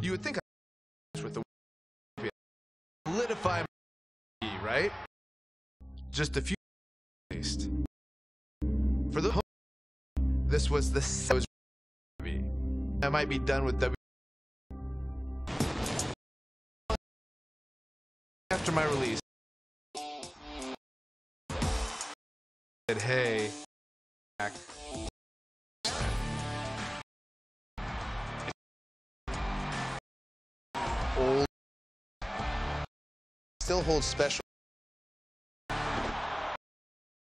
You would think I with the solidify my right? Just a few at least. For the this was the I might be done with WWE after my release. Said, hey, back. Old still holds special.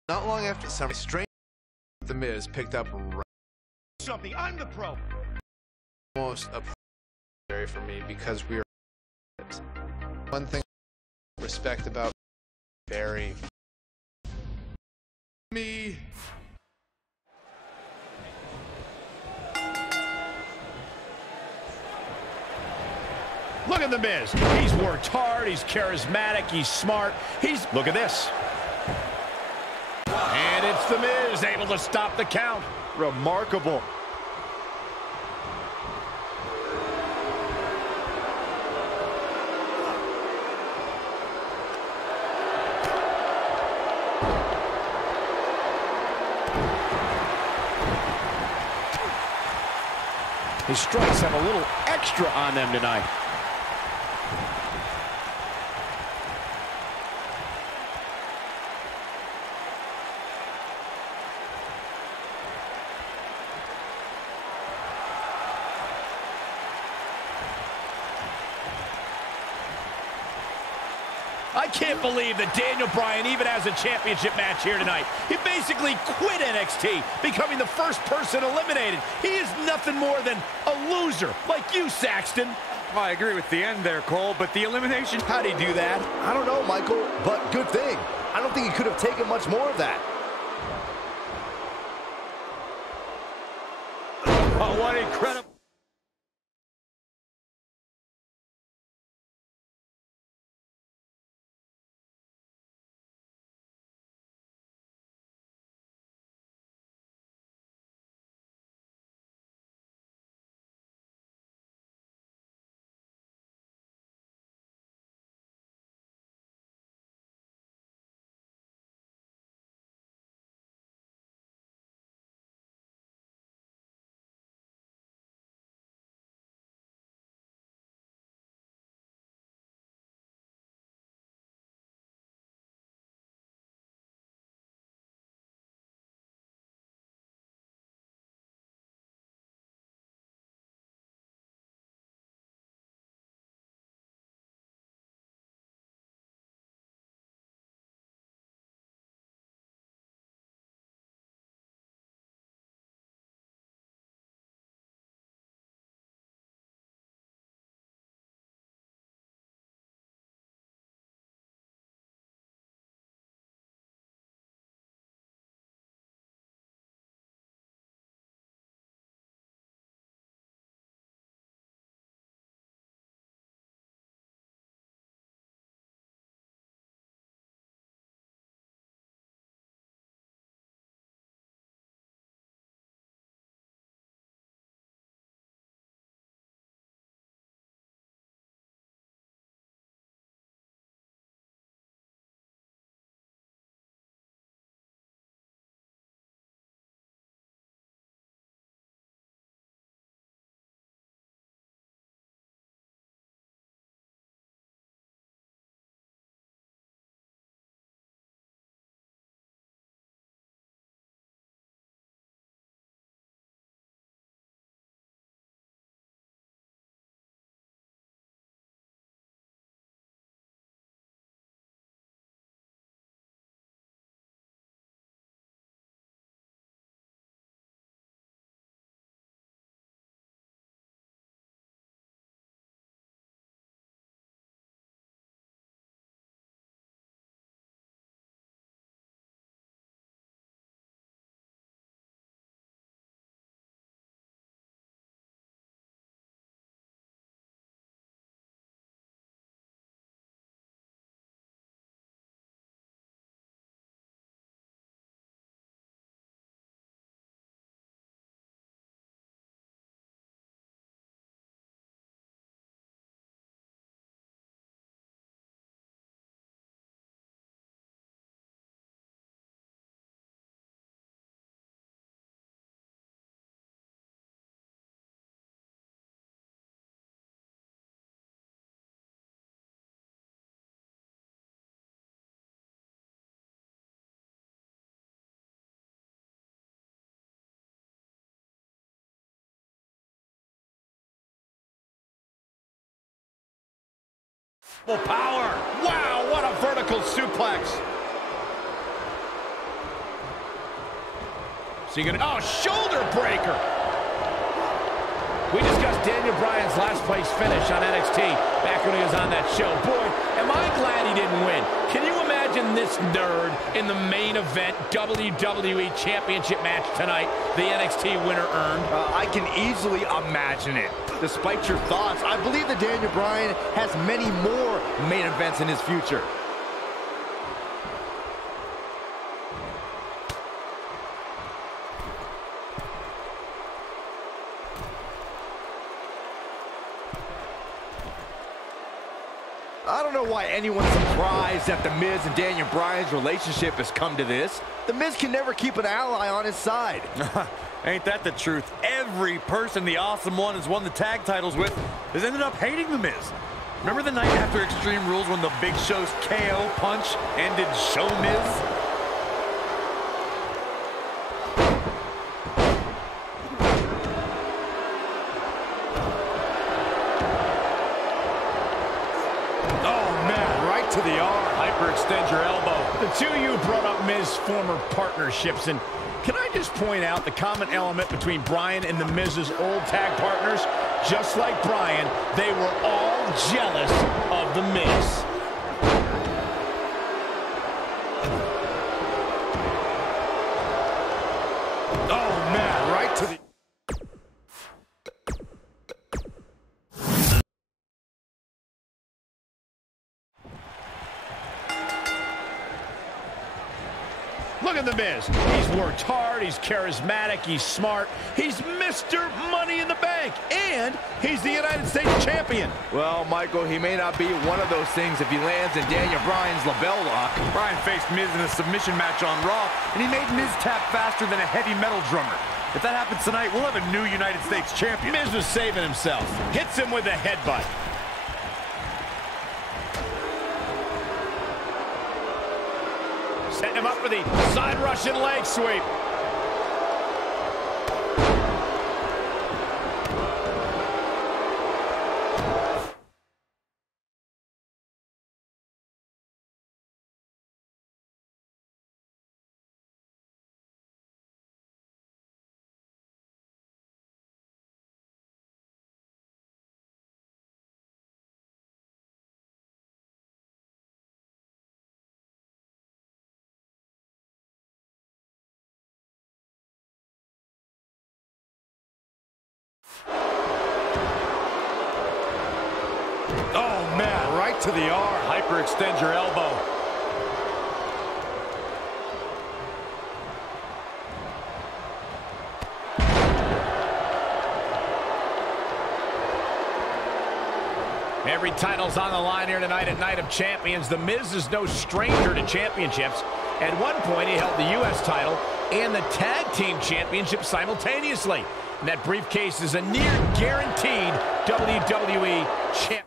Not long after some strange The Miz picked up something. I'm the pro. Almost a pro for me because we are one thing I respect about Barry. Me. Look at The Miz. He's worked hard, he's charismatic, he's smart. Look at this. And it's The Miz able to stop the count. Remarkable. His strikes have a little extra on them tonight. I can't believe that Daniel Bryan even has a championship match here tonight. He basically quit NXT, becoming the first person eliminated. He is nothing more than a loser, like you, Saxton. Well, I agree with the end there, Cole, but the elimination... How'd he do that? I don't know, Michael, but good thing. I don't think he could have taken much more of that. Oh, what incredible... Power. Wow, what a vertical suplex. So you're gonna, oh, shoulder breaker. We discussed Daniel Bryan's last place finish on NXT back when he was on that show. Boy, am I glad he didn't win. Can you imagine this nerd in the main event WWE Championship match tonight the NXT winner earned? I can easily imagine it. Despite your thoughts, I believe that Daniel Bryan has many more main events in his future. I don't know why anyone's surprised that The Miz and Daniel Bryan's relationship has come to this. The Miz can never keep an ally on his side. Ain't that the truth? Every person the Awesome One has won the tag titles with has ended up hating The Miz. Remember the night after Extreme Rules when the Big Show's KO punch ended Show Miz? To the arm. Hyperextend your elbow. The two of you brought up Miz's former partnerships, and can I just point out the common element between Bryan and the Miz's old tag partners? Just like Bryan, they were all jealous of the Miz. Oh man, right to the... Look at the Miz. He's worked hard, he's charismatic, he's smart, he's Mr. Money in the Bank, and he's the United States champion. Well, Michael, he may not be one of those things if he lands in Daniel Bryan's label lock. Bryan faced Miz in a submission match on Raw, and he made Miz tap faster than a heavy metal drummer. If that happens tonight, we'll have a new United States champion. Miz was saving himself. Hits him with a headbutt. Setting him up for the side Russian leg sweep. Oh man, right to the arm. Hyperextend your elbow. Every title's on the line here tonight at Night of Champions. The Miz is no stranger to championships. At one point, he held the U.S. title and the Tag Team Championship simultaneously. And that briefcase is a near guaranteed WWE championship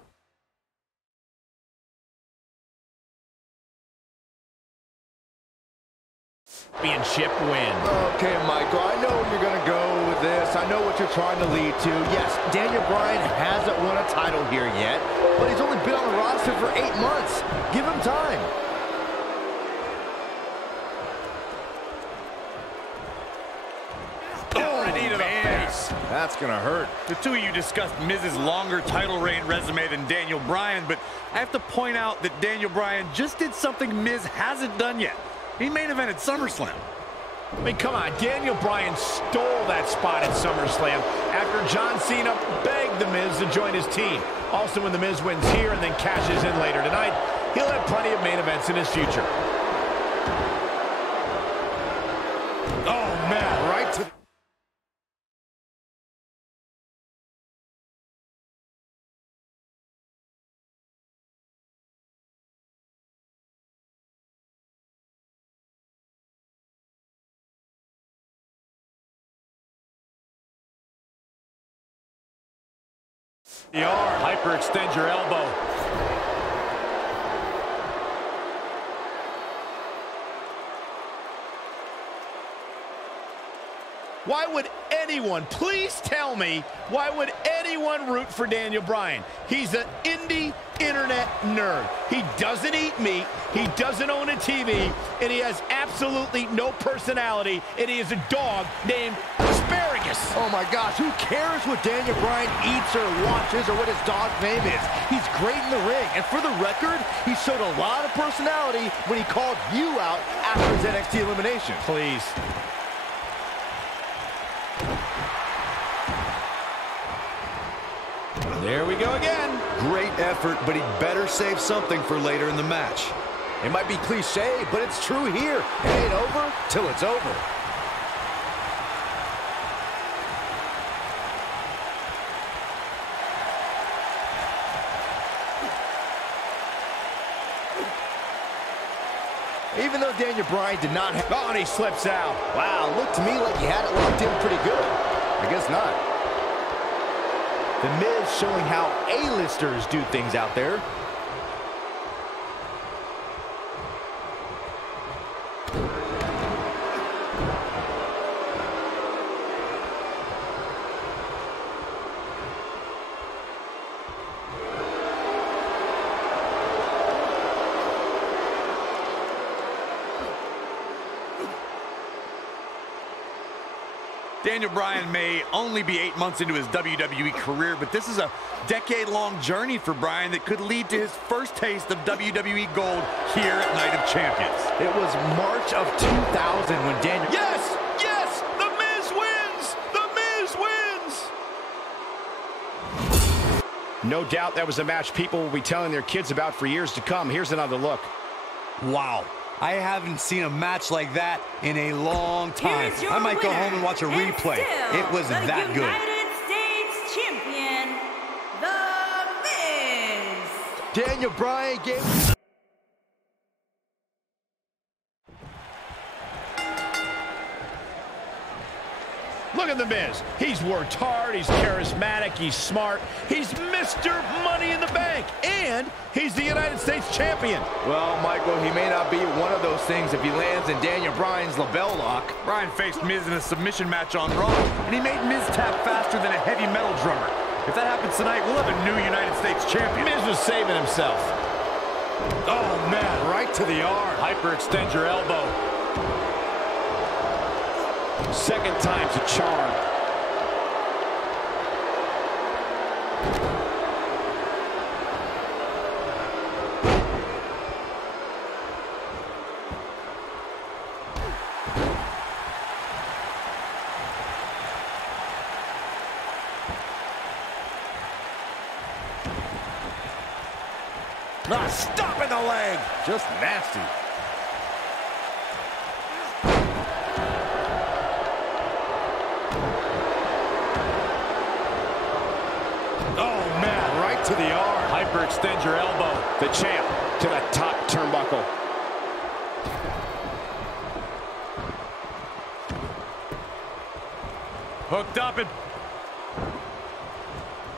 win. Okay, Michael, I know where you're going to go with this. I know what you're trying to lead to. Yes, Daniel Bryan hasn't won a title here yet, but he's only been on the roster for 8 months. Give him time. That's going to hurt. The two of you discussed Miz's longer title reign resume than Daniel Bryan, but I have to point out that Daniel Bryan just did something Miz hasn't done yet. He main evented SummerSlam. I mean, come on, Daniel Bryan stole that spot at SummerSlam after John Cena begged The Miz to join his team. Also, when The Miz wins here and then cashes in later tonight, he'll have plenty of main events in his future. Oh, man, right to the... The arm. Hyperextend your elbow. Why would anyone, please tell me, why would anyone root for Daniel Bryan? He's an indie internet nerd. He doesn't eat meat, he doesn't own a TV, and he has absolutely no personality, and he is a dog named Asparagus. Oh my gosh, who cares what Daniel Bryan eats or watches or what his dog's name is? He's great in the ring, and for the record, he showed a lot of personality when he called you out after his NXT elimination. Please. There we go again. Great effort, but he better save something for later in the match. It might be cliche, but it's true here. It ain't over till it's over. Even though Daniel Bryan did not have... Oh, and he slips out. Wow, looked to me like he had it locked in pretty good. I guess not. The Miz showing how A-listers do things out there. Daniel Bryan may only be 8 months into his WWE career, but this is a decade-long journey for Bryan that could lead to his first taste of WWE gold here at Night of Champions. It was March of 2000 when Daniel... Yes! Yes! The Miz wins! The Miz wins! No doubt that was a match people will be telling their kids about for years to come. Here's another look. Wow. I haven't seen a match like that in a long time. I might go home and watch a replay. It was that good. United States Champion, The Miz. Daniel Bryan gave... Look at The Miz. He's worked hard, he's charismatic, he's smart, he's Mr. Money in the Bank, and he's the United States Champion. Well, Michael, he may not be one of those things if he lands in Daniel Bryan's label lock. Bryan faced Miz in a submission match on Raw, and he made Miz tap faster than a heavy metal drummer. If that happens tonight, we'll have a new United States Champion. Miz was saving himself. Oh, man, right to the arm. Hyperextend your elbow. Second time's a charm. Stop in the leg. Just nasty. Oh, man, right to the arm. Hyperextend your elbow. The champ to the top turnbuckle. Hooked up and...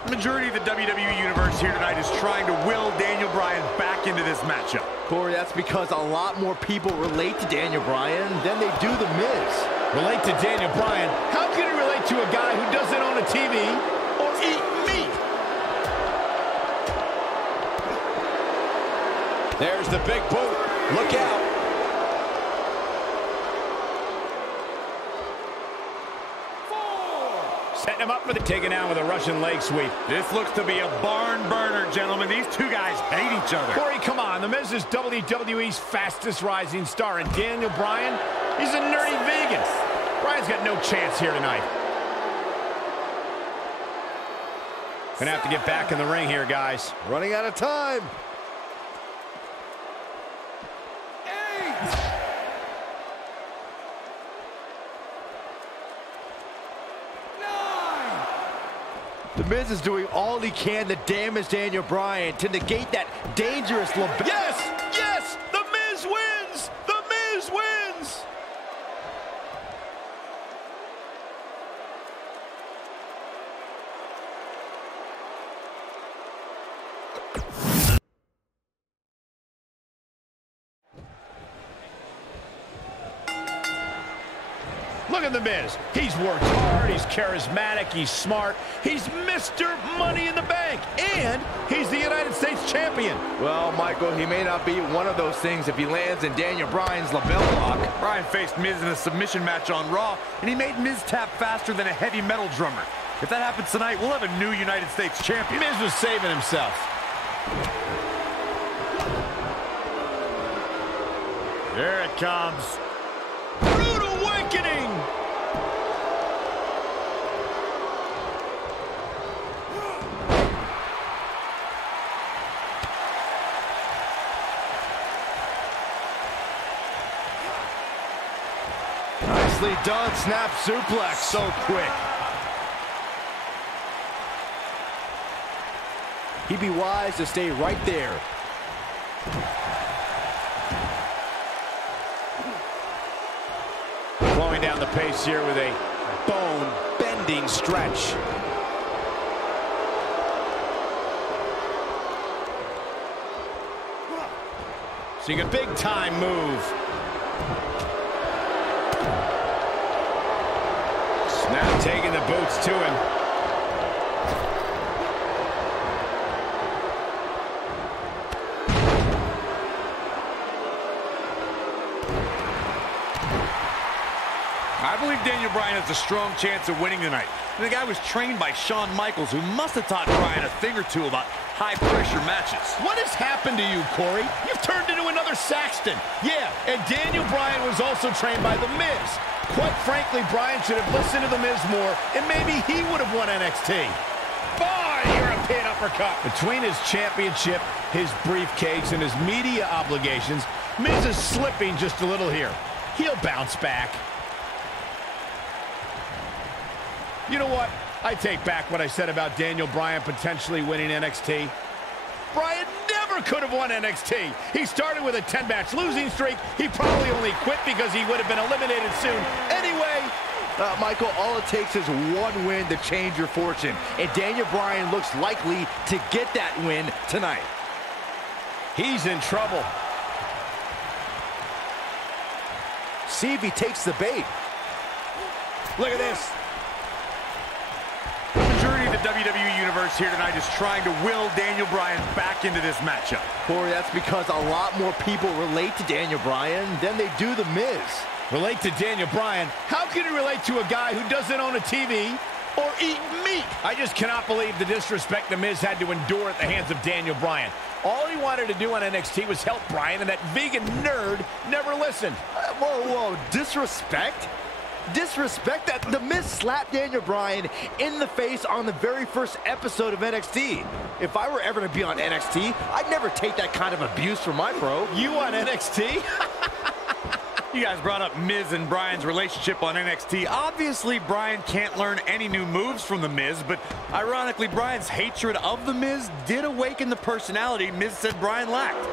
The majority of the WWE Universe here tonight is trying to will Daniel Bryan back into this matchup. Corey, that's because a lot more people relate to Daniel Bryan than they do The Miz. Relate to Daniel Bryan? How can he relate to a guy who doesn't own a TV or eat meat? There's the big boot. Look out. Setting him up for the taking down with a Russian leg sweep. This looks to be a barn burner, gentlemen. These two guys hate each other. Corey, come on. The Miz is WWE's fastest rising star, and Daniel Bryan, he's a nerdy vegan. Bryan's got no chance here tonight. Gonna have to get back in the ring here, guys. Running out of time. The Miz is doing all he can to damage Daniel Bryan to negate that dangerous label. Yes! Yes! The Miz wins! The Miz wins! Look at The Miz. He's worked hard, he's charismatic, he's smart. He's Mr. Money in the Bank, and he's the United States Champion. Well, Michael, he may not be one of those things if he lands in Daniel Bryan's lapel lock. Bryan faced Miz in a submission match on Raw, and he made Miz tap faster than a heavy metal drummer. If that happens tonight, we'll have a new United States Champion. Miz was saving himself. There it comes. Rude awakening! Nicely done, snap suplex, so quick. He'd be wise to stay right there. Slowing down the pace here with a bone-bending stretch. Seeing a big-time move. Now taking the boots to him. I believe Daniel Bryan has a strong chance of winning tonight. And the guy was trained by Shawn Michaels, who must have taught Bryan a thing or two about high-pressure matches. What has happened to you, Corey? You've turned into another Saxton. Yeah, and Daniel Bryan was also trained by The Miz. Quite frankly, Bryan should have listened to The Miz more, and maybe he would have won NXT. Boy, European uppercut. Between his championship, his briefcase, and his media obligations, Miz is slipping just a little here. He'll bounce back. You know what? I take back what I said about Daniel Bryan potentially winning NXT. Bryan never could have won NXT. He started with a 10-match losing streak. He probably only quit because he would have been eliminated soon. Anyway, Michael, all it takes is one win to change your fortune. And Daniel Bryan looks likely to get that win tonight. he's in trouble. See if he takes the bait. Look at this. The majority of the WWE Universe here tonight is trying to will Daniel Bryan back into this matchup. Corey, that's because a lot more people relate to Daniel Bryan than they do The Miz. Relate to Daniel Bryan? How can you relate to a guy who doesn't own a TV or eat meat? I just cannot believe the disrespect The Miz had to endure at the hands of Daniel Bryan. All he wanted to do on NXT was help Bryan, and that vegan nerd never listened. Whoa, disrespect? Disrespect? That The Miz slapped Daniel Bryan in the face on the very first episode of NXT. If I were ever to be on NXT, I'd never take that kind of abuse from my bro. You on NXT? You guys brought up Miz and Bryan's relationship on NXT. Obviously, Bryan can't learn any new moves from The Miz, but ironically, Bryan's hatred of The Miz did awaken the personality Miz said Bryan lacked.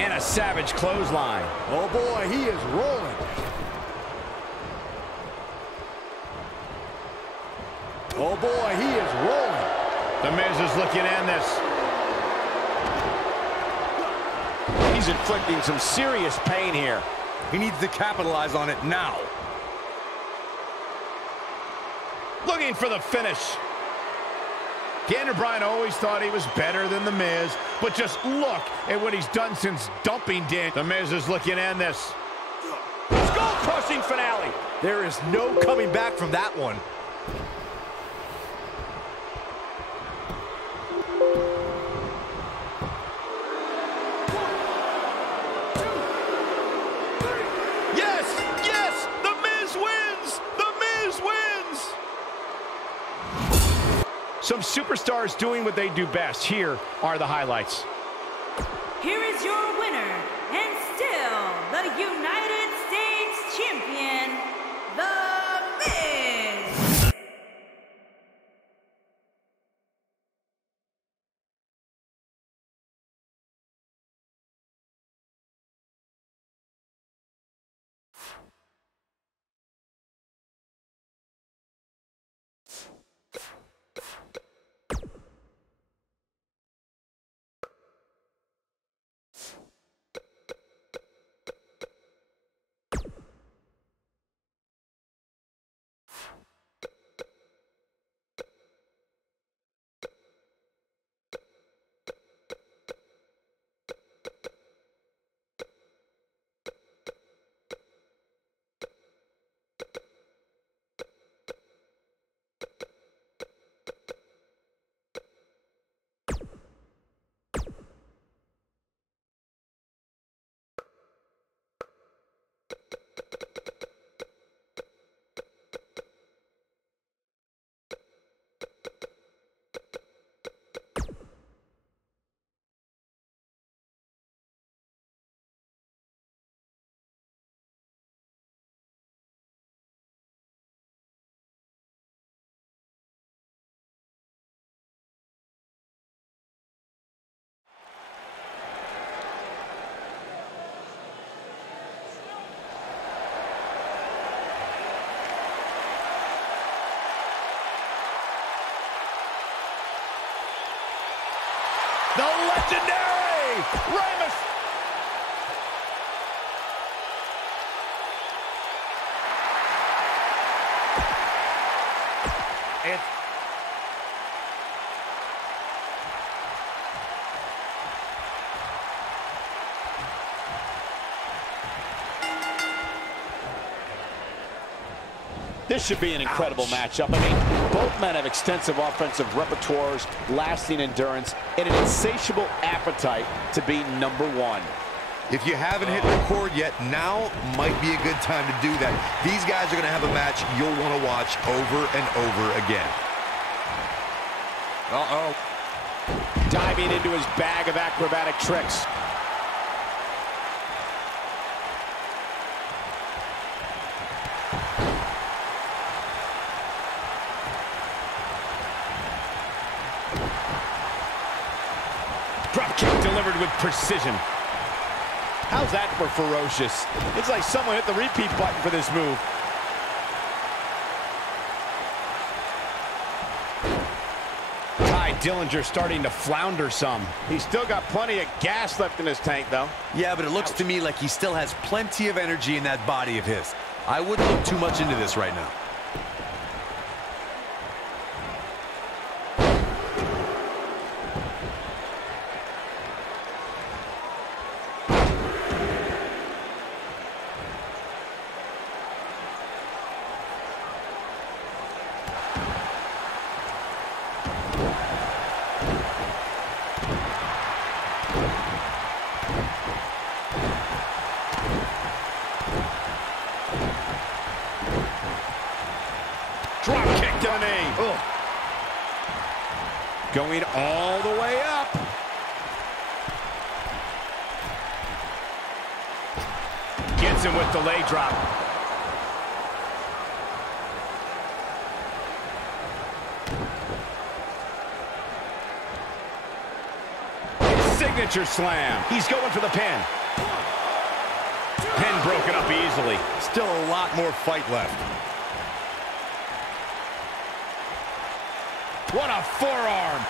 And a savage clothesline. Oh boy, he is rolling. Oh boy, he is rolling. The Miz is looking to end this. He's inflicting some serious pain here. He needs to capitalize on it now. Looking for the finish. Daniel Bryan always thought he was better than The Miz, but just look at what he's done since dumping Dan. The Miz is looking to end this. Skull-crushing finale. There is no coming back from that one. Some superstars doing what they do best. Here are the highlights. Here is your winner, and still the United States Champion, The Miz. The legendary Rey Mysterio. This should be an incredible matchup. I mean, both men have extensive offensive repertoires, lasting endurance, and an insatiable appetite to be #1. If you haven't hit record yet, now might be a good time to do that. These guys are going to have a match you'll want to watch over and over again. Uh-oh. Diving into his bag of acrobatic tricks. Drop kick delivered with precision. How's that for ferocious? It's like someone hit the repeat button for this move. Ty Dillinger starting to flounder some. He's still got plenty of gas left in his tank, though. Yeah, but it looks to me like he still has plenty of energy in that body of his. I wouldn't look too much into this right now. Drop kick to the knee. Ugh. Going all the way up. Gets him with the leg drop. His signature slam. He's going for the pin. Pin broken up easily. Still a lot more fight left. What a forearm.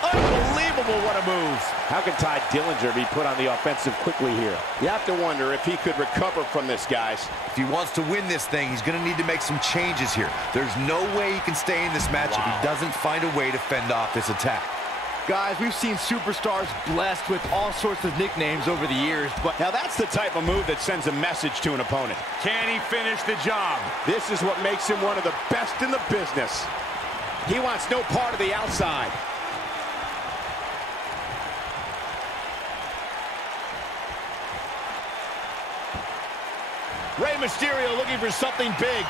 Unbelievable, what a move. How can Ty Dillinger be put on the offensive quickly here? You have to wonder if he could recover from this, guys. If he wants to win this thing, he's going to need to make some changes here. There's no way he can stay in this match if he doesn't find a way to fend off this attack. Guys, we've seen superstars blessed with all sorts of nicknames over the years, but Now that's the type of move that sends a message to an opponent. Can he finish the job? This is what makes him one of the best in the business. He wants no part of the outside. Rey Mysterio looking for something big.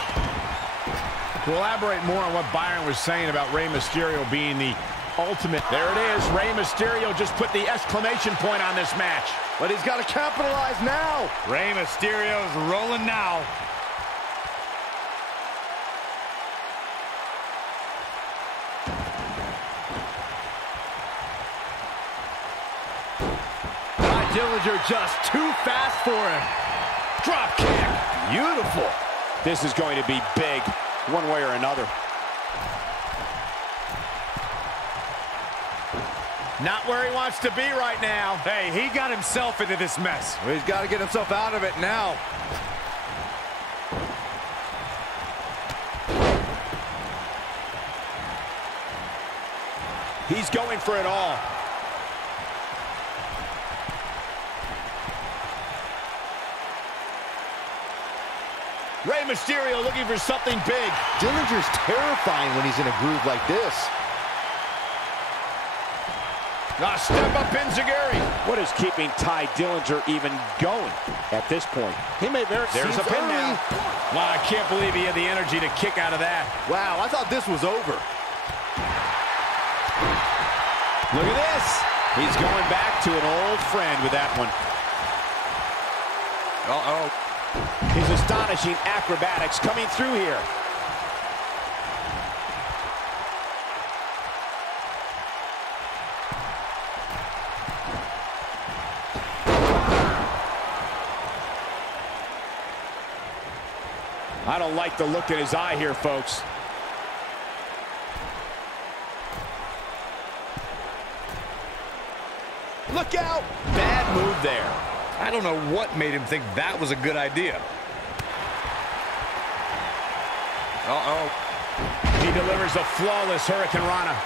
To elaborate more on what Byron was saying about Rey Mysterio being the ultimate. There it is. Rey Mysterio just put the exclamation point on this match. But he's got to capitalize now. Rey Mysterio's rolling now. Dillinger just too fast for him. Drop kick. Beautiful. This is going to be big, one way or another. Not where he wants to be right now. Hey, he got himself into this mess. Well, he's got to get himself out of it now. He's going for it all. Rey Mysterio looking for something big. Dillinger's terrifying when he's in a groove like this. Step up enziguri. What is keeping Ty Dillinger even going at this point? He may very... There's a pin now. Wow, I can't believe he had the energy to kick out of that. Wow, I thought this was over. Look at this. He's going back to an old friend with that one. Uh-oh. His astonishing acrobatics coming through here. I don't like the look in his eye here, folks. Look out! Bad move there. I don't know what made him think that was a good idea. Uh-oh. He delivers a flawless Hurricane Rana.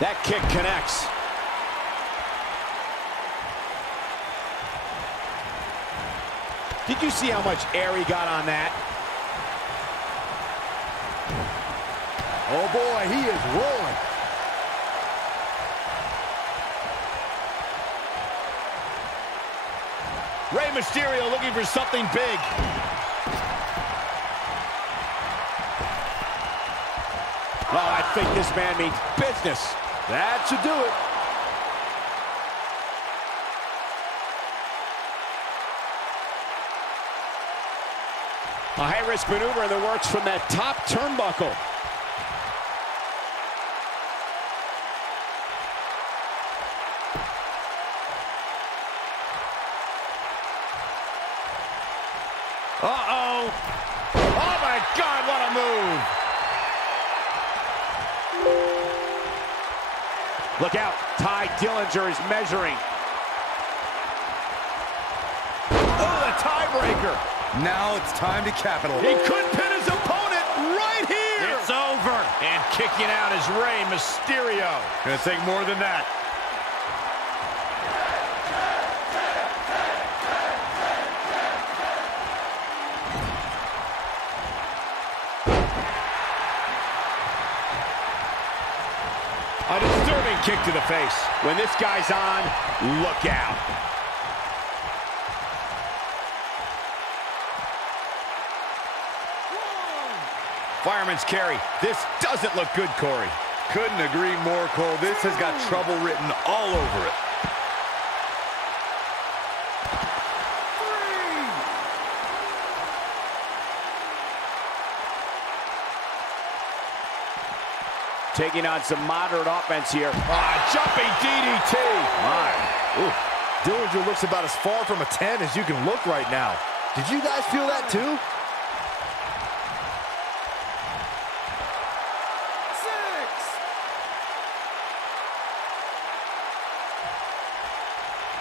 That kick connects. Did you see how much air he got on that? Oh boy, he is rolling. Rey Mysterio looking for something big. Well, I think this man means business. That should do it. A high-risk maneuver in the works from that top turnbuckle. Uh-oh. Oh, my God, what a move. Look out. Ty Dillinger is measuring. Oh, the tiebreaker. Now it's time to capitalize. He could pin his opponent right here. It's over. And kicking out is Rey Mysterio. Gonna take more than that. A disturbing kick to the face. When this guy's on, look out. Fireman's carry. This doesn't look good, Corey. Couldn't agree more, Cole. This has got trouble written all over it. Taking on some moderate offense here. Jumping DDT. My. Ooh. Dillinger looks about as far from a 10 as you can look right now. Did you guys feel that too?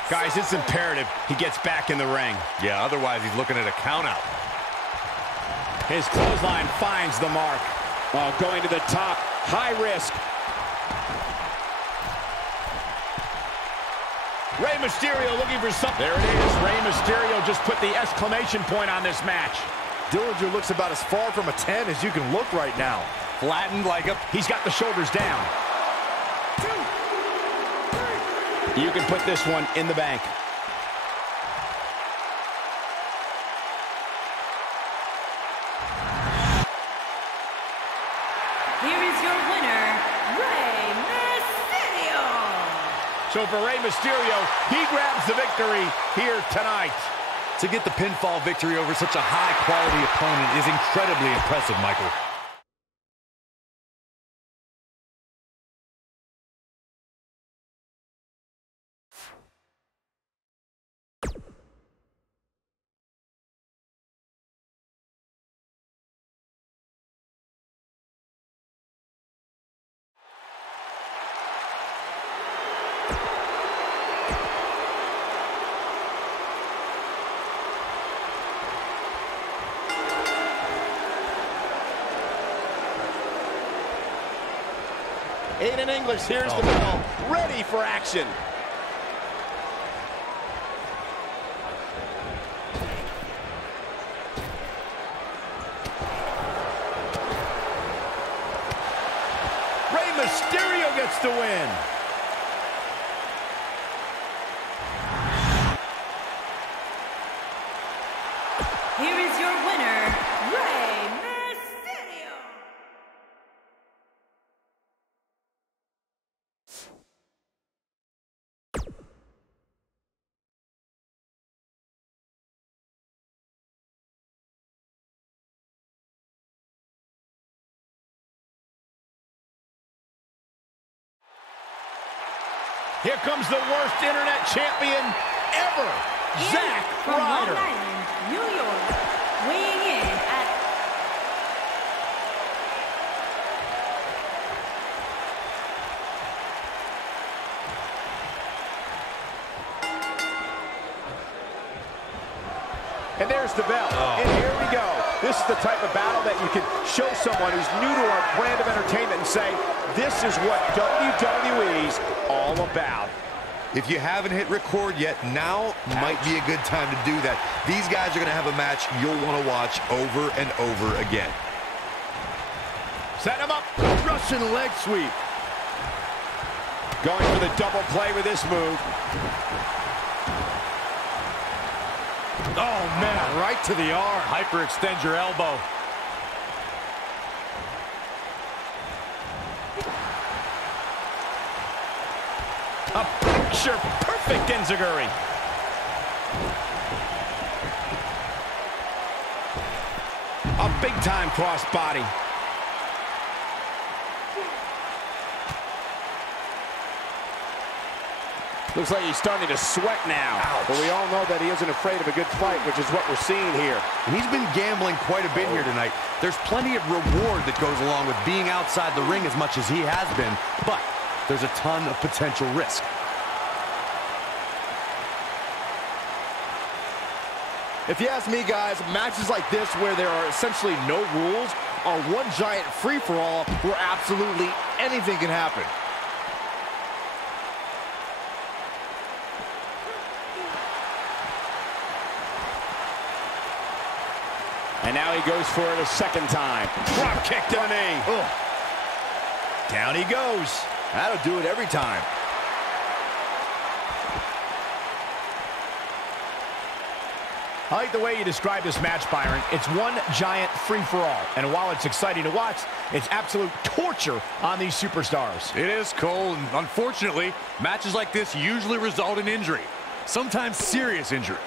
Guys, it's imperative he gets back in the ring. Yeah, otherwise he's looking at a count out. His clothesline finds the mark. Oh, going to the top. High risk. Rey Mysterio looking for something. There it is. Rey Mysterio just put the exclamation point on this match. Dillinger looks about as far from a 10 as you can look right now. Flattened like a... He's got the shoulders down. 2, 3. You can put this one in the bank. Here is your winner, Rey Mysterio. So for Rey Mysterio, he grabs the victory here tonight. To get the pinfall victory over such a high-quality opponent is incredibly impressive, Michael. Aiden English, here's the bell, ready for action. Rey Mysterio gets the win. Here is your winner, Rey Mysterio. Here comes the worst internet champion ever, Zack From Ryder. Long Island, New York, weighing in at And there's the bell. And here we go. This is the type of battle that you can show someone who's new to our brand of entertainment and say, this is what WWE's all about. If you haven't hit record yet, now might be a good time to do that. These guys are going to have a match you'll want to watch over and over again. Set him up. Russian leg sweep. Going for the double play with this move. Oh, man, right to the arm. Hyperextend your elbow. A picture-perfect enziguri. A big-time crossbody. Looks like he's starting to sweat now. Ouch. But we all know that he isn't afraid of a good fight, which is what we're seeing here. And he's been gambling quite a bit here tonight. There's plenty of reward that goes along with being outside the ring as much as he has been, but there's a ton of potential risk. If you ask me, guys, matches like this where there are essentially no rules are one giant free-for-all where absolutely anything can happen. And now he goes for it a second time. Drop kick to the knee. Ugh. Down he goes. That'll do it every time. I like the way you describe this match, Byron. It's one giant free-for-all. And while it's exciting to watch, it's absolute torture on these superstars. It is, Cole, and unfortunately, matches like this usually result in injury. Sometimes serious injury.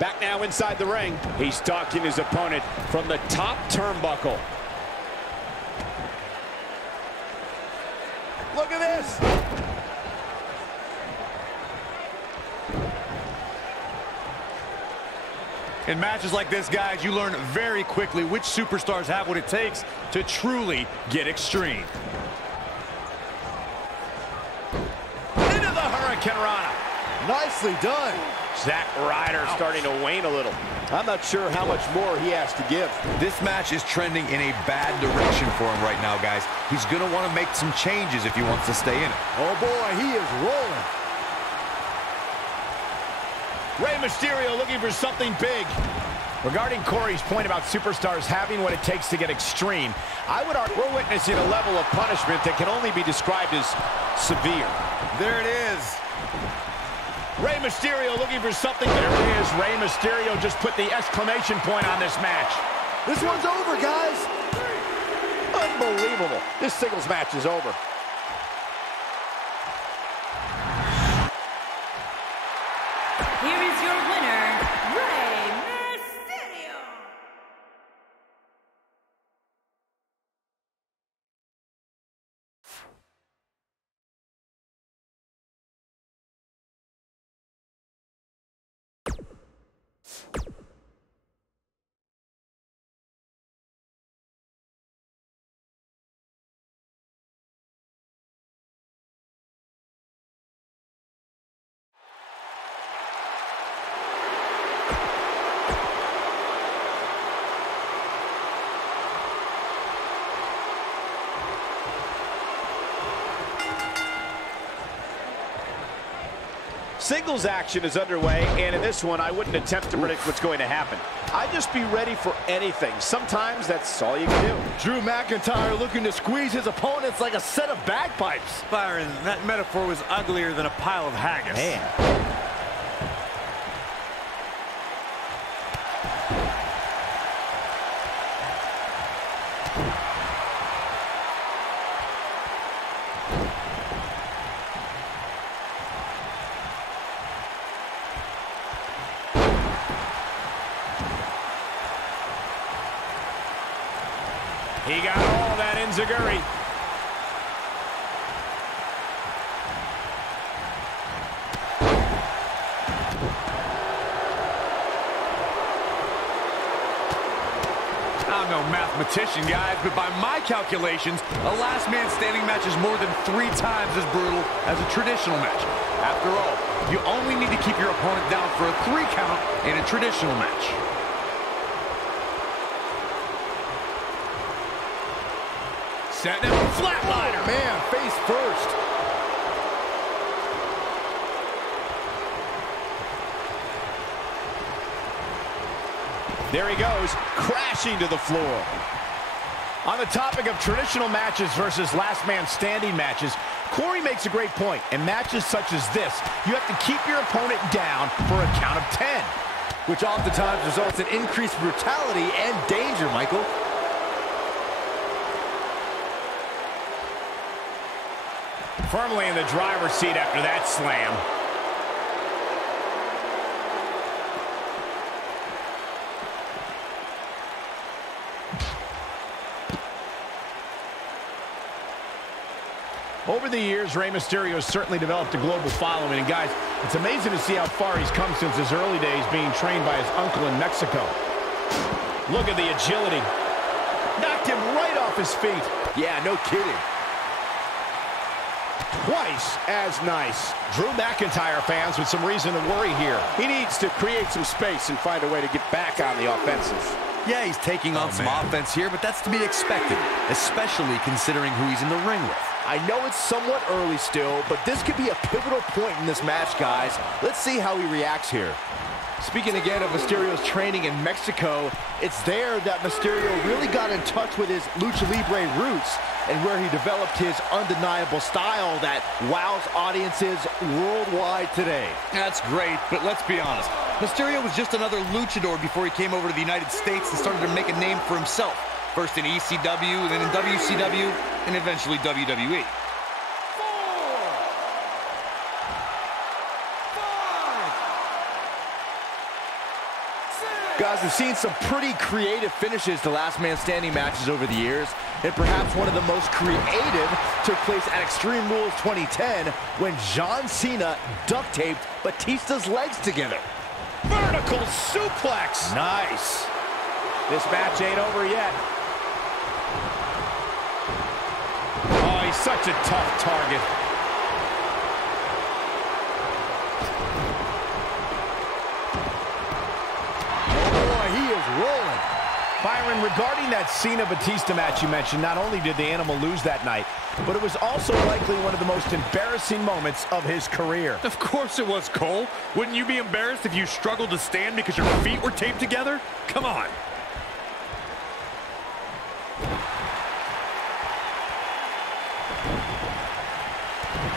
Back now inside the ring. He's stalking his opponent from the top turnbuckle. Look at this. In matches like this, guys, you learn very quickly which superstars have what it takes to truly get extreme. Into the Hurricane Rana. Nicely done. Zack Ryder starting to wane a little. I'm not sure how much more he has to give. This match is trending in a bad direction for him right now, guys. He's going to want to make some changes if he wants to stay in it. Oh, boy, he is rolling. Rey Mysterio looking for something big. Regarding Corey's point about superstars having what it takes to get extreme, I would argue we're witnessing a level of punishment that can only be described as severe. There it is. Rey Mysterio looking for something. There it is. Rey Mysterio just put the exclamation point on this match. This one's over, guys. Unbelievable. This singles match is over. Here is your winner, Rey Mysterio. Singles action is underway, and in this one, I wouldn't attempt to predict what's going to happen. I'd just be ready for anything. Sometimes that's all you can do. Drew McIntyre looking to squeeze his opponents like a set of bagpipes. Byron, that metaphor was uglier than a pile of haggis. Man. He got all that enziguri. I'm no mathematician, guys, but by my calculations, a last man standing match is more than 3 times as brutal as a traditional match. After all, you only need to keep your opponent down for a 3 count in a traditional match. Setting up a flatliner. Man, face first. There he goes, crashing to the floor. On the topic of traditional matches versus last man standing matches, Corey makes a great point. In matches such as this, you have to keep your opponent down for a count of 10. Which oftentimes results in increased brutality and danger, Michael. Firmly in the driver's seat after that slam. Over the years, Rey Mysterio has certainly developed a global following. And guys, it's amazing to see how far he's come since his early days being trained by his uncle in Mexico. Look at the agility. Knocked him right off his feet. Yeah, no kidding. Twice as nice. Drew McIntyre fans with some reason to worry here. He needs to create some space and find a way to get back on the offensive. Yeah, he's taking on some offense here, but that's to be expected, especially considering who he's in the ring with. I know it's somewhat early still, but this could be a pivotal point in this match, guys. Let's see how he reacts here. Speaking again of Mysterio's training in Mexico, it's there that Mysterio really got in touch with his Lucha Libre roots and where he developed his undeniable style that wows audiences worldwide today. That's great, but let's be honest. Mysterio was just another luchador before he came over to the United States and started to make a name for himself. First in ECW, then in WCW, and eventually WWE. Guys, we've seen some pretty creative finishes to last man standing matches over the years, and perhaps one of the most creative took place at Extreme Rules 2010 when John Cena duct taped Batista's legs together. Vertical suplex. Nice. This match ain't over yet. Oh, he's such a tough target. Rolling. Byron, regarding that Cena-Batista match you mentioned, not only did the Animal lose that night, but it was also likely one of the most embarrassing moments of his career. Of course it was, Cole. Wouldn't you be embarrassed if you struggled to stand because your feet were taped together? Come on.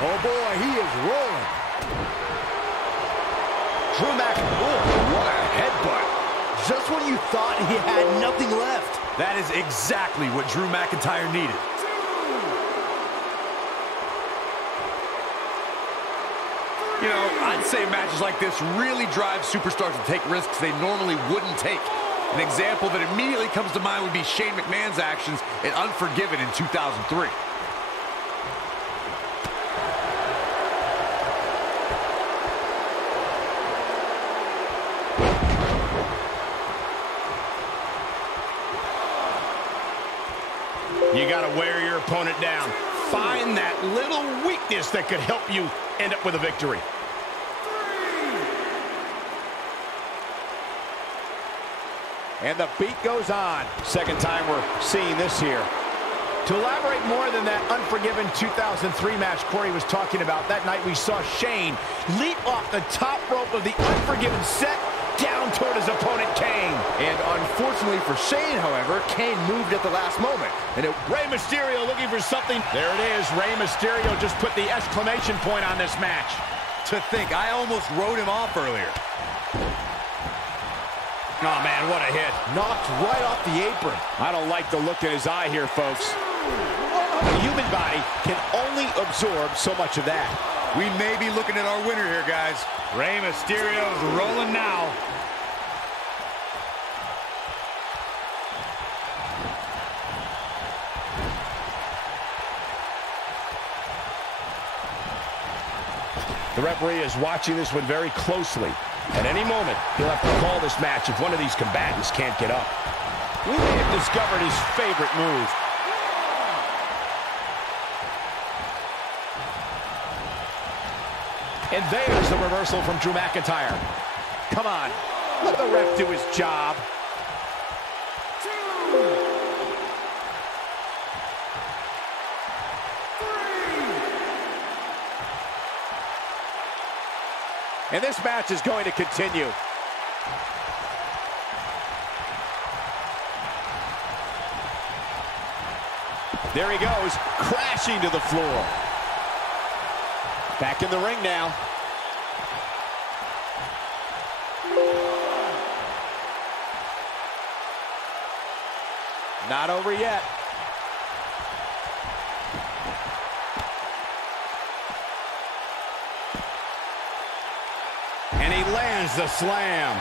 Oh boy, he is rolling. Drew McIntyre, what a headbutt. Just when you thought he had nothing left. That is exactly what Drew McIntyre needed. You know, I'd say matches like this really drive superstars to take risks they normally wouldn't take. An example that immediately comes to mind would be Shane McMahon's actions in Unforgiven in 2003. You got to wear your opponent down. Find that little weakness that could help you end up with a victory. And the beat goes on. Second time we're seeing this here. To elaborate more than that Unforgiven 2003 match Corey was talking about, that night we saw Shane leap off the top rope of the Unforgiven set down toward his opponent, Kane. And unfortunately for Shane, however, Kane moved at the last moment. And Rey Mysterio looking for something. There it is. Rey Mysterio just put the exclamation point on this match. To think, I almost wrote him off earlier. Oh, man, what a hit. Knocked right off the apron. I don't like the look in his eye here, folks. The human body can only absorb so much of that. We may be looking at our winner here, guys. Rey Mysterio's rolling now. The referee is watching this one very closely. At any moment, he'll have to call this match if one of these combatants can't get up. We may have discovered his favorite move. And there's the reversal from Drew McIntyre. Come on, let the ref do his job. And this match is going to continue. There he goes, crashing to the floor. Back in the ring now. Not over yet. And he lands the slam.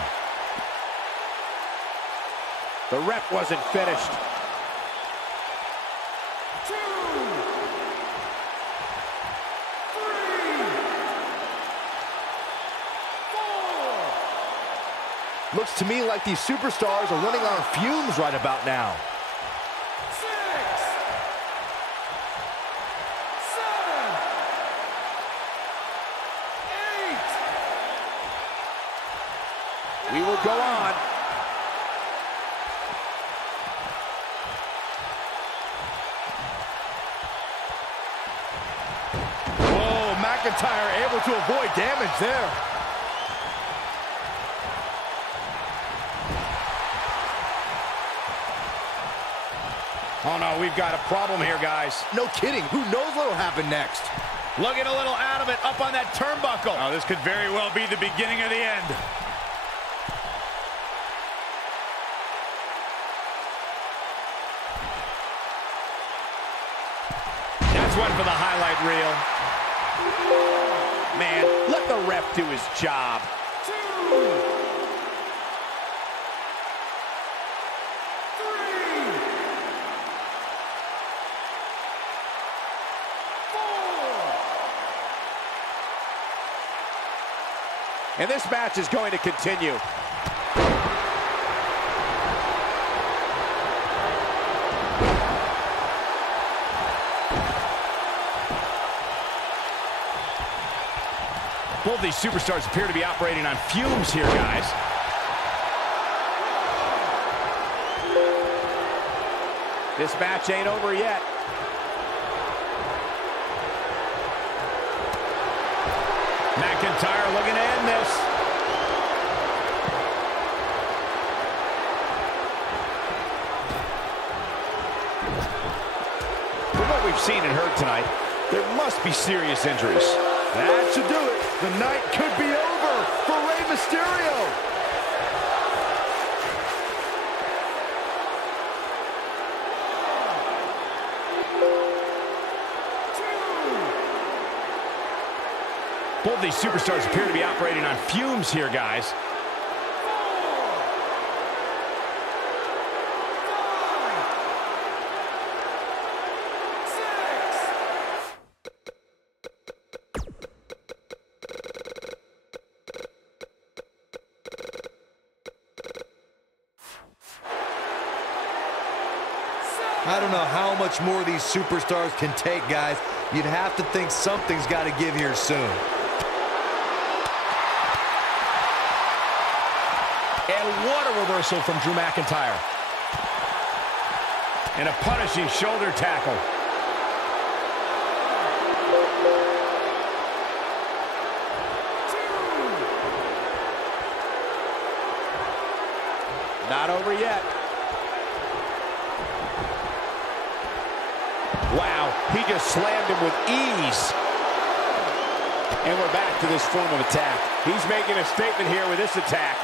The ref wasn't finished. Looks to me like these superstars are running on fumes right about now. 6, 7, 8. We will go on. Whoa, McIntyre able to avoid damage there. Oh no, we've got a problem here, guys. No kidding. Who knows what'll happen next? Looking a little out of it, up on that turnbuckle. Oh, this could very well be the beginning of the end. That's one for the highlight reel. Man, let the ref do his job. 2, 4. And this match is going to continue. Both these superstars appear to be operating on fumes here, guys. This match ain't over yet. McIntyre looking to end this. From what we've seen and heard tonight, there must be serious injuries. That should do it. The night could be over for Rey Mysterio. Both these superstars appear to be operating on fumes here, guys. I don't know how much more these superstars can take, guys. You'd have to think something's got to give here soon. And what a reversal from Drew McIntyre. And a punishing shoulder tackle. Not over yet. Wow, he just slammed him with ease. And we're back to this form of attack. He's making a statement here with this attack.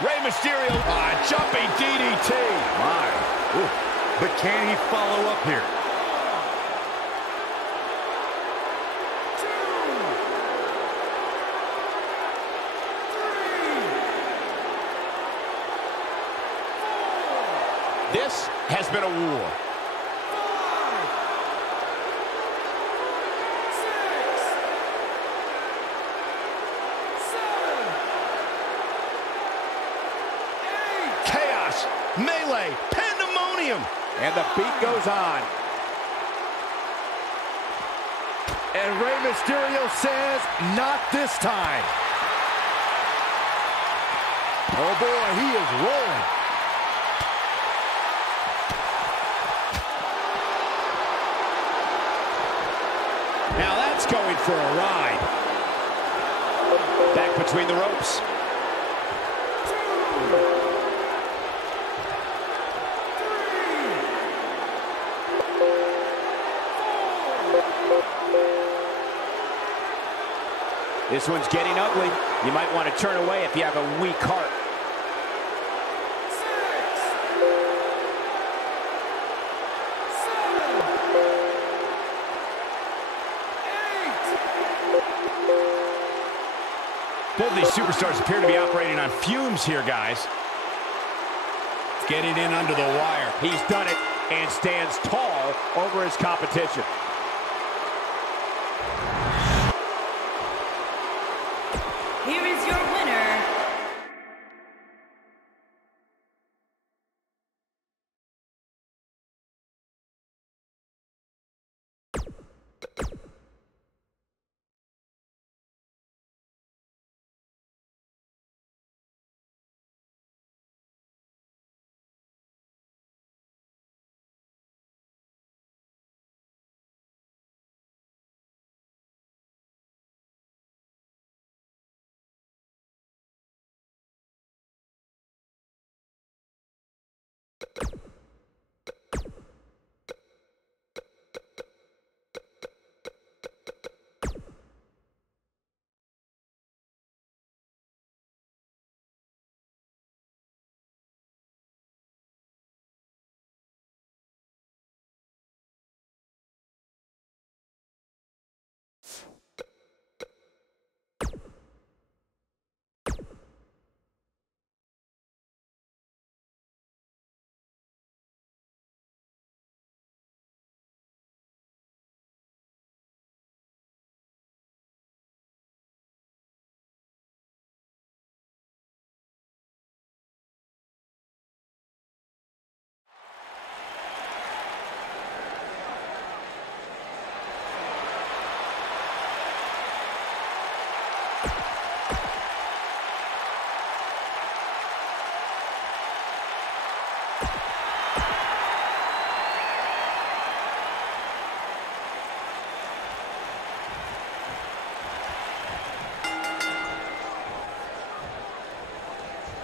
Rey Mysterio, jumping DDT. My. Ooh. But can he follow up here? This has been a war. 5, 6, 7, 8. Chaos, melee, pandemonium. And the beat goes on. And Rey Mysterio says, not this time. Oh boy, he is rolling. Now that's going for a ride. Back between the ropes. 2, 3, 4. This one's getting ugly. You might want to turn away if you have a weak heart. 6, 7, 8. Both these superstars appear to be operating on fumes here, guys. Getting in under the wire. He's done it and stands tall over his competition. Here is your winner,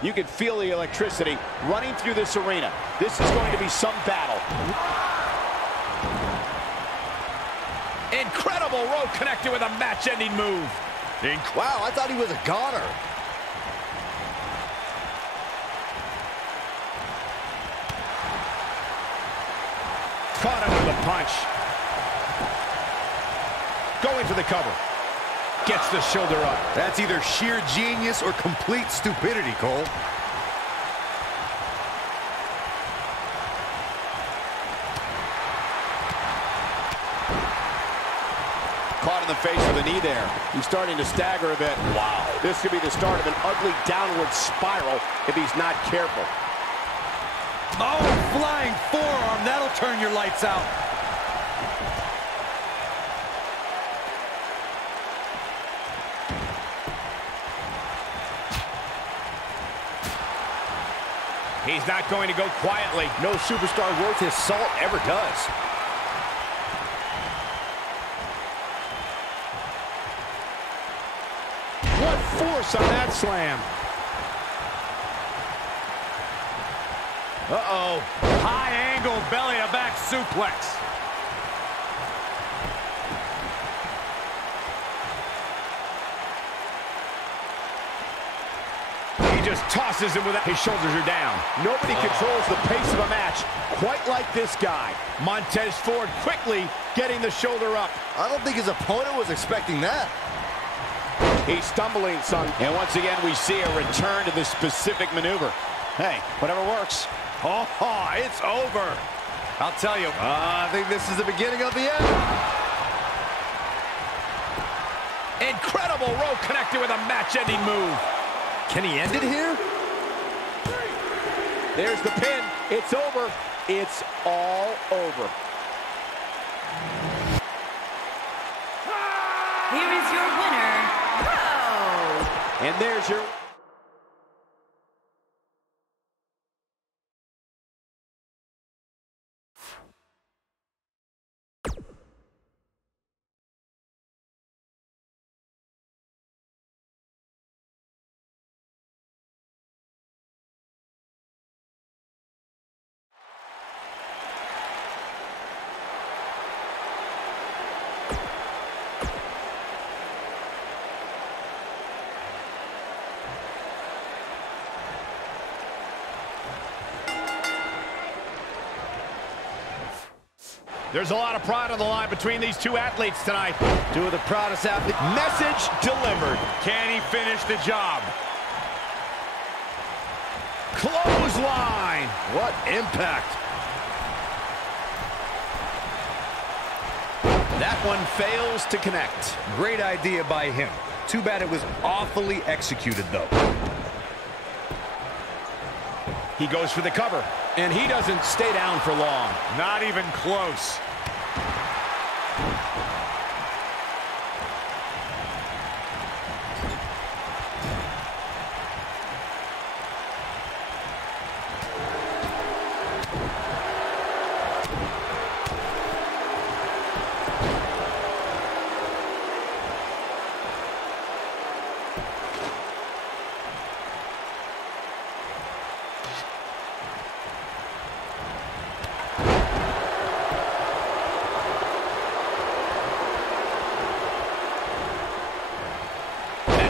You can feel the electricity running through this arena. This is going to be some battle. Incredible rope connected with a match-ending move. Wow, I thought he was a goner. Caught him with a punch. Going for the cover. Gets the shoulder up. That's either sheer genius or complete stupidity, Cole. Caught in the face with a knee there. He's starting to stagger a bit. Wow. This could be the start of an ugly downward spiral if he's not careful. Oh, flying forearm. That'll turn your lights out. He's not going to go quietly. No superstar worth his salt ever does. What force on that slam. Uh-oh. High angle belly-to-back suplex. He just tosses him without his shoulders are down. Nobody controls the pace of a match quite like this guy. Montez Ford quickly getting the shoulder up. I don't think his opponent was expecting that. He's stumbling some. And once again, we see a return to this specific maneuver. Hey, whatever works. Oh, it's over. I'll tell you. I think this is the beginning of the end. Incredible rope connected with a match-ending move. Can he end it here? There's the pin. It's over. It's all over. Here is your winner, Bro. And there's your... There's a lot of pride on the line between these two athletes tonight. Two of the proudest athletes. Message delivered. Can he finish the job? Clothesline. What impact. That one fails to connect. Great idea by him. Too bad it was awfully executed, though. He goes for the cover, and he doesn't stay down for long. Not even close.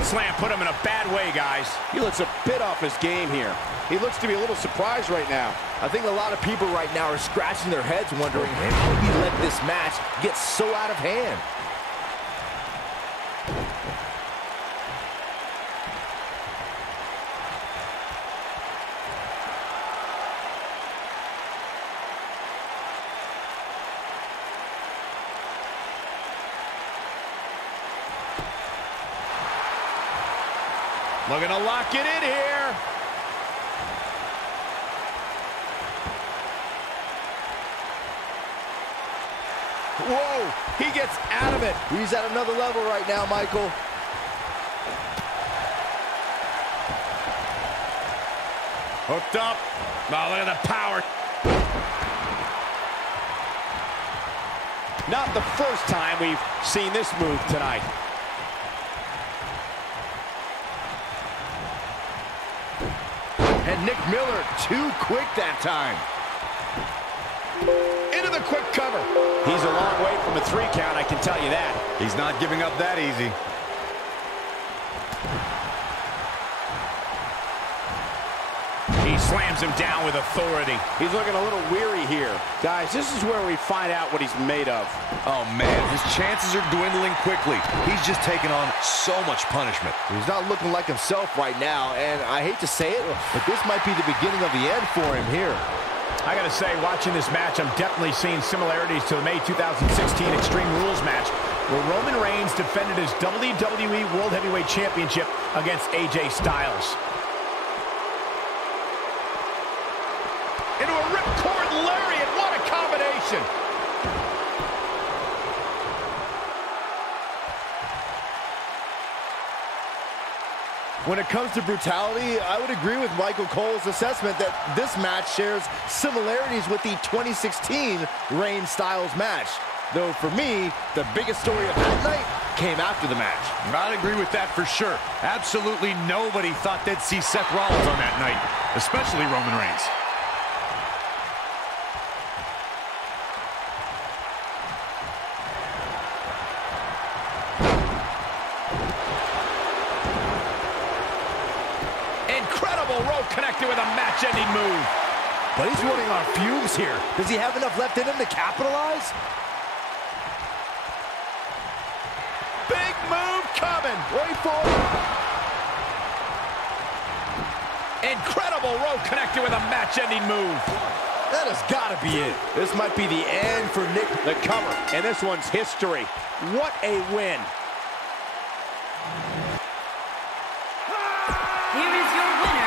Slam put him in a bad way, guys. He looks a bit off his game here. He looks to be a little surprised right now. I think a lot of people right now are scratching their heads wondering how he let this match get so out of hand. Looking to lock it in here. Whoa, he gets out of it. He's at another level right now, Michael. Hooked up. Oh, look at the power. Not the first time we've seen this move tonight. And Nick Miller, too quick that time. Into the quick cover. He's a long way from a 3 count, I can tell you that. He's not giving up that easy. He slams him down with authority. He's looking a little weary here. Guys, this is where we find out what he's made of. Oh, man, his chances are dwindling quickly. He's just taking on so much punishment. He's not looking like himself right now, and I hate to say it, but this might be the beginning of the end for him here. I gotta say, watching this match, I'm definitely seeing similarities to the May 2016 Extreme Rules match, where Roman Reigns defended his WWE World Heavyweight Championship against AJ Styles. Into a ripcord lariat, what a combination! When it comes to brutality, I would agree with Michael Cole's assessment that this match shares similarities with the 2016 Reigns-Styles match. Though for me, the biggest story of that night came after the match. I'd agree with that for sure. Absolutely nobody thought they'd see Seth Rollins on that night, especially Roman Reigns. Connected with a match-ending move. But he's running on fumes here. Does he have enough left in him to capitalize? Big move coming. Wait for it. Incredible rope connected with a match-ending move. That has got to be it. This might be the end for Nick. The cover, and this one's history. What a win. Here is your winner,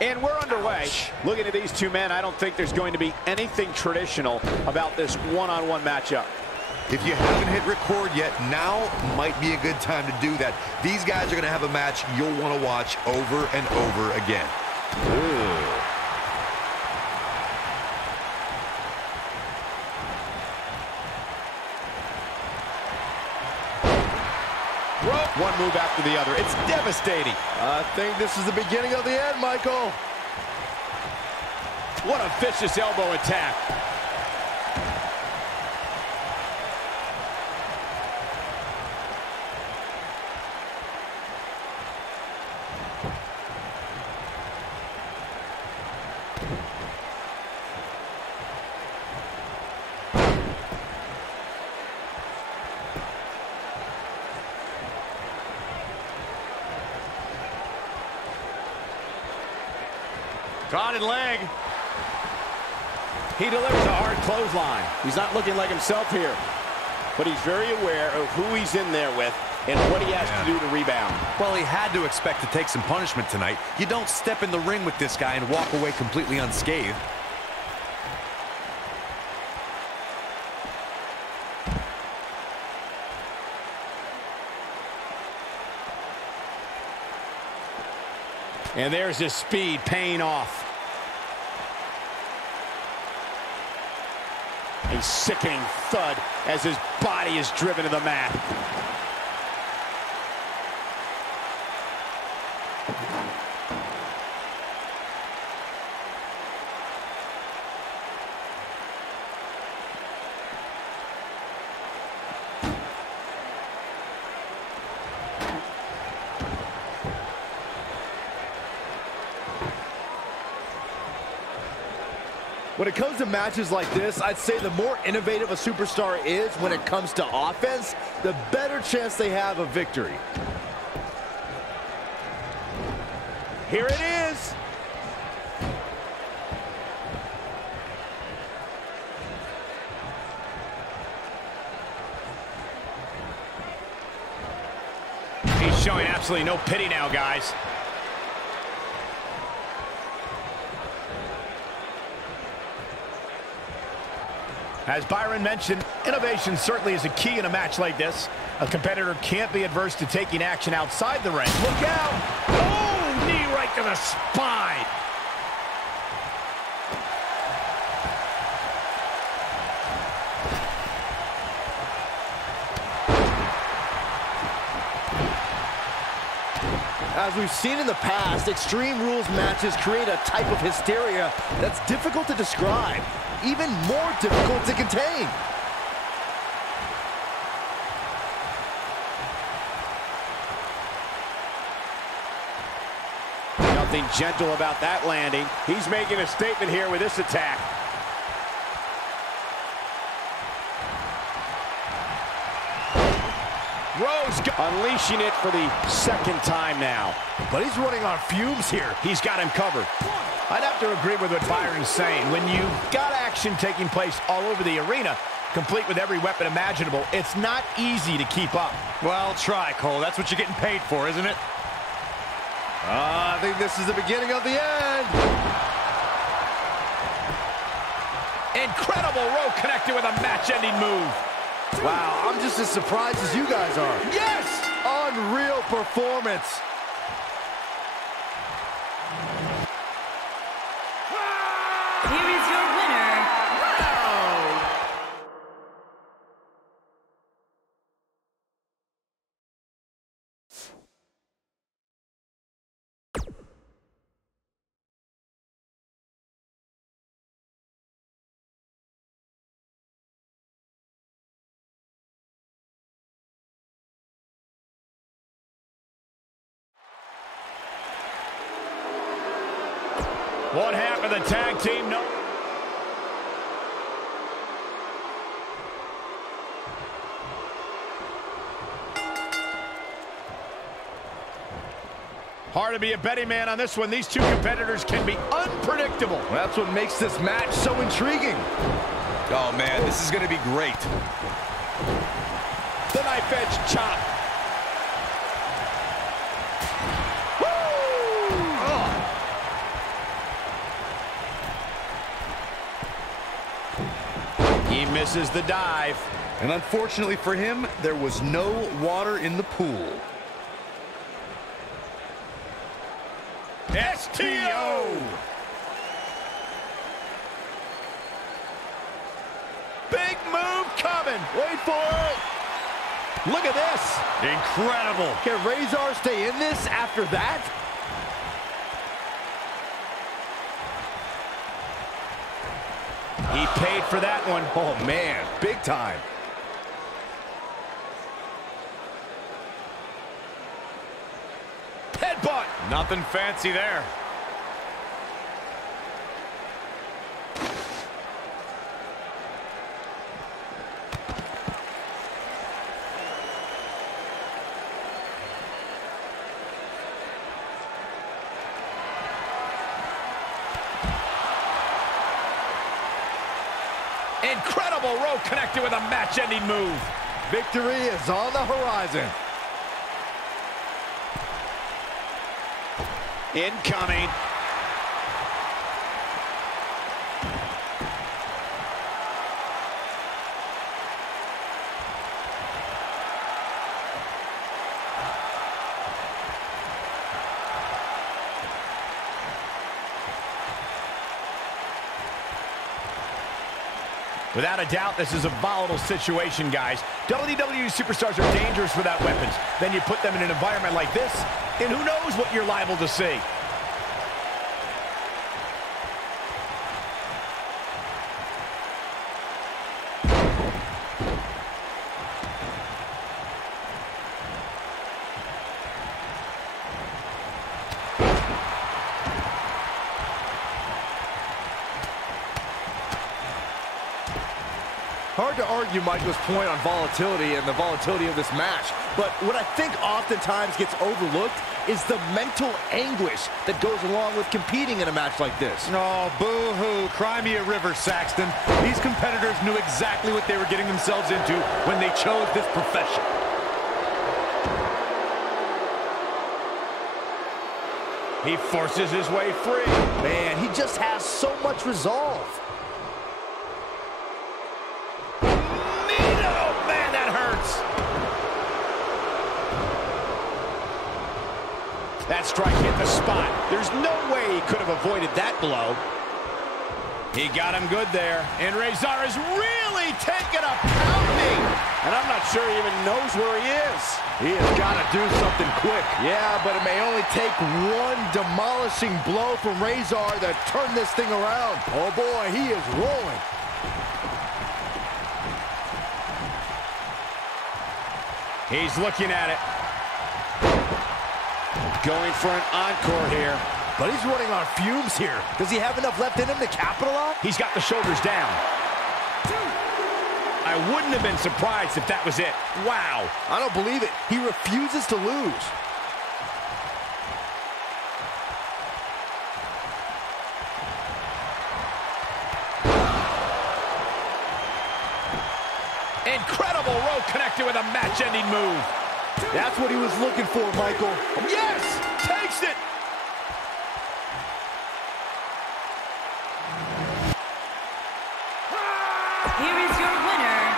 And we're underway. Looking at these two men, I don't think there's going to be anything traditional about this one-on-one matchup. If you haven't hit record yet, now might be a good time to do that. These guys are going to have a match you'll want to watch over and over again. One move after the other. It's devastating. I think this is the beginning of the end, Michael. What a vicious elbow attack. Caught in leg. He delivers a hard clothesline. He's not looking like himself here, but he's very aware of who he's in there with and what he has to do to rebound. Well, he had to expect to take some punishment tonight. You don't step in the ring with this guy and walk away completely unscathed. And there's his speed paying off. A sickening thud as his body is driven to the mat. When it comes to matches like this, I'd say the more innovative a superstar is when it comes to offense, the better chance they have of victory. Here it is. He's showing absolutely no pity now, guys. As Byron mentioned, innovation certainly is a key in a match like this. A competitor can't be adverse to taking action outside the ring. Look out! Oh, knee right to the spine. As we've seen in the past, Extreme Rules matches create a type of hysteria that's difficult to describe, even more difficult to contain. Nothing gentle about that landing. He's making a statement here with this attack. Rose unleashing it for the second time now. But he's running on fumes here. He's got him covered. I'd have to agree with what Byron's saying. When you've got action taking place all over the arena, complete with every weapon imaginable, it's not easy to keep up. Well, try, Cole. That's what you're getting paid for, isn't it? I think this is the beginning of the end. Incredible row connected with a match-ending move. Wow, I'm just as surprised as you guys are. Yes! Unreal performance. Here is your winner, Rowe. One half of the tag team. No. Hard to be a betting man on this one. These two competitors can be unpredictable. Well, that's what makes this match so intriguing. Oh, man, this is going to be great. The knife edge chop. He misses the dive. And unfortunately for him, there was no water in the pool. STO! Big move coming. Wait for it. Look at this. Incredible. Can Razor stay in this after that? He paid for that one. Oh, man, big time. Headbutt. Nothing fancy there. Incredible row connected with a match-ending move. Victory is on the horizon. Incoming. Without a doubt, this is a volatile situation, guys. WWE superstars are dangerous without weapons. Then you put them in an environment like this, and who knows what you're liable to see. Hard to argue Michael's point on volatility and the volatility of this match, but what I think oftentimes gets overlooked is the mental anguish that goes along with competing in a match like this. Oh, boo-hoo. Cry me a river, Saxton. These competitors knew exactly what they were getting themselves into when they chose this profession. He forces his way free. Man, he just has so much resolve. strike hit the spot. There's no way he could have avoided that blow. He got him good there. And Rezar is really taking a pounding. And I'm not sure he even knows where he is. He has got to do something quick. Yeah, but it may only take one demolishing blow from Rezar to turn this thing around. Oh boy, he is rolling. He's looking at it. Going for an encore here. But he's running on fumes here. Does he have enough left in him to capitalize? He's got the shoulders down. I wouldn't have been surprised if that was it. Wow. I don't believe it. He refuses to lose. Incredible row connected with a match-ending move. That's what he was looking for, Michael. Yes! Takes it! Here is your winner,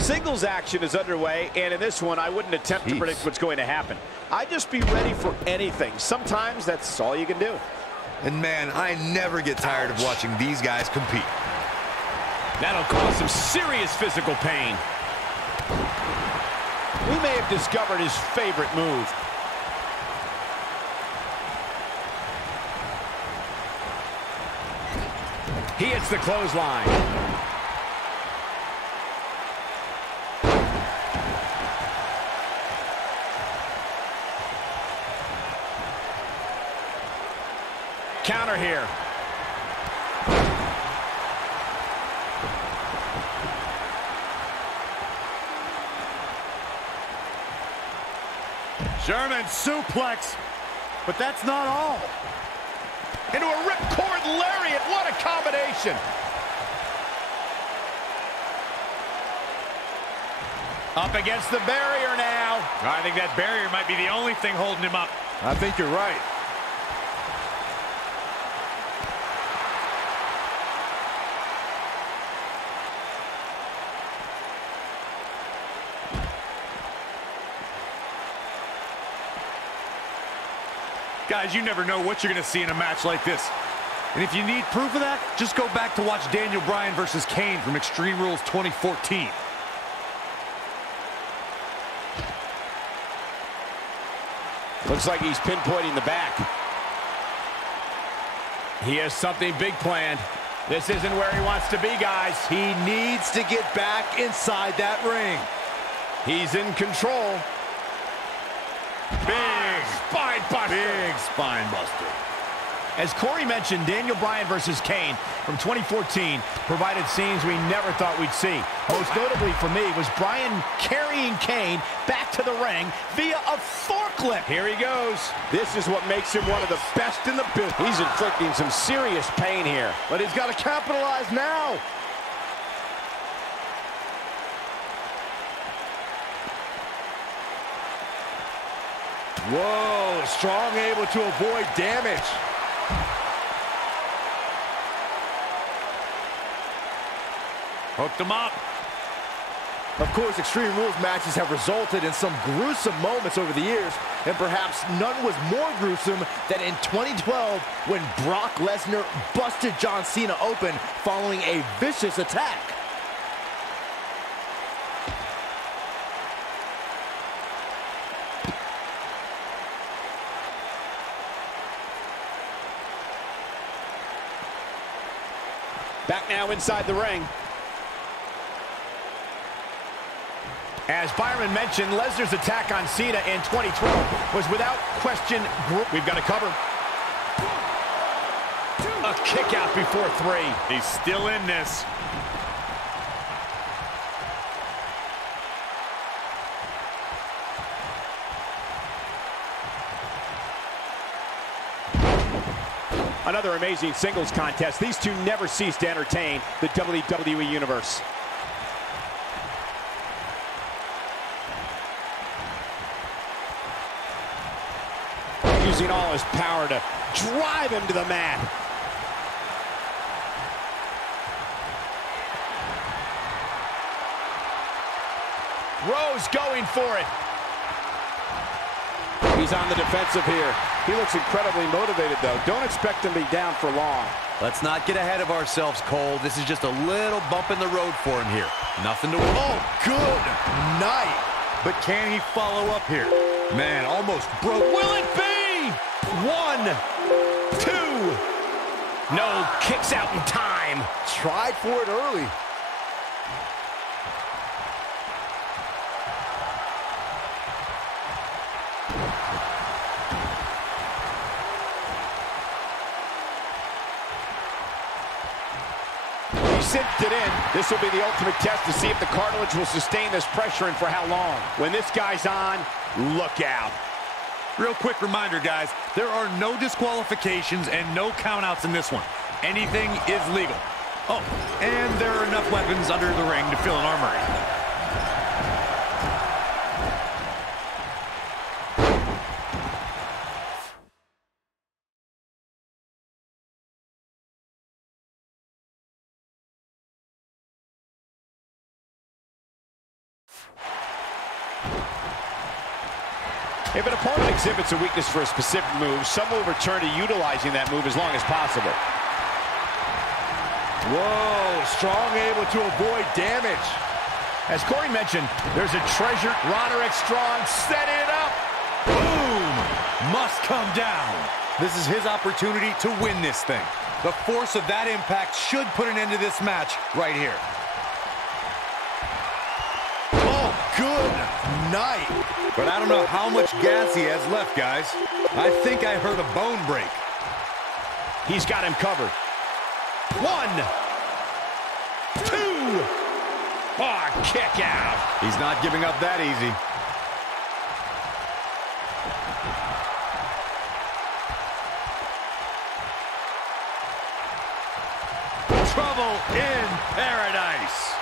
Singles action is underway, and in this one, I wouldn't attempt to predict what's going to happen. I'd just be ready for anything. Sometimes that's all you can do. And man, I never get tired of watching these guys compete. That'll cause some serious physical pain. We may have discovered his favorite move. He hits the clothesline. Counter here. German suplex, but that's not all. Into a ripcord lariat. What a combination. Up against the barrier now. I think that barrier might be the only thing holding him up. I think you're right. Guys, you never know what you're going to see in a match like this. And if you need proof of that, just go back to watch Daniel Bryan versus Kane from Extreme Rules 2014. Looks like he's pinpointing the back. He has something big planned. This isn't where he wants to be, guys. He needs to get back inside that ring. He's in control. Big spine buster. Big spine buster. As Corey mentioned, Daniel Bryan versus Kane from 2014 provided scenes we never thought we'd see. Most notably for me was Bryan carrying Kane back to the ring via a forklift. Here he goes. This is what makes him one of the best in the business. He's inflicting some serious pain here. But he's got to capitalize now. Whoa, Strong able to avoid damage. Hooked him up. Of course, Extreme Rules matches have resulted in some gruesome moments over the years, and perhaps none was more gruesome than in 2012 when Brock Lesnar busted John Cena open following a vicious attack. Back now inside the ring. As Byron mentioned, Lesnar's attack on Cena in 2012 was without question. We've got to cover. A kick out before 3. He's still in this. Another amazing singles contest. These two never cease to entertain the WWE Universe. Using all his power to drive him to the mat. Rose going for it. He's on the defensive here. He looks incredibly motivated, though. Don't expect him to be down for long. Let's not get ahead of ourselves, Cole. This is just a little bump in the road for him here. Nothing to worry. Oh, good night. But can he follow up here? Man, almost broke. Will it be? 1, 2. No kicks out in time. Tried for it early. He cinched it in. This will be the ultimate test to see if the cartilage will sustain this pressure and for how long. When this guy's on, look out. Real quick reminder, guys, there are no disqualifications and no countouts in this one. Anything is legal. Oh, and there are enough weapons under the ring to fill an armory. If an opponent exhibits a weakness for a specific move, some will return to utilizing that move as long as possible. Whoa, Strong able to avoid damage. As Corey mentioned, there's a treasure. Roderick Strong setting it up. Boom! Must come down. This is his opportunity to win this thing. The force of that impact should put an end to this match right here. Oh, good night. But I don't know how much gas he has left, guys. I think I heard a bone break. He's got him covered. 1, 2. Oh, kick out. He's not giving up that easy. Trouble in paradise.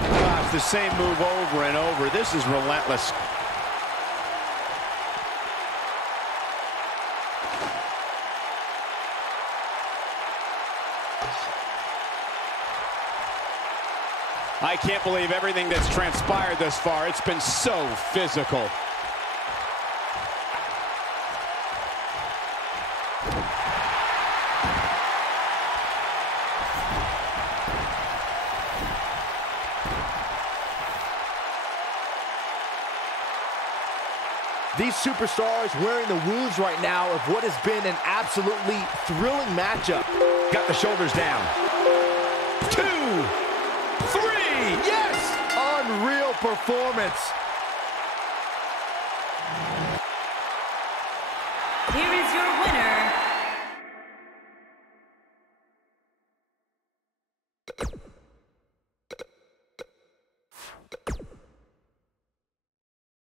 Gosh, the same move over and over. This is relentless. I can't believe everything that's transpired thus far. It's been so physical. These superstars wearing the wounds right now of what has been an absolutely thrilling matchup. Got the shoulders down. 2, 3. Yes! Unreal performance.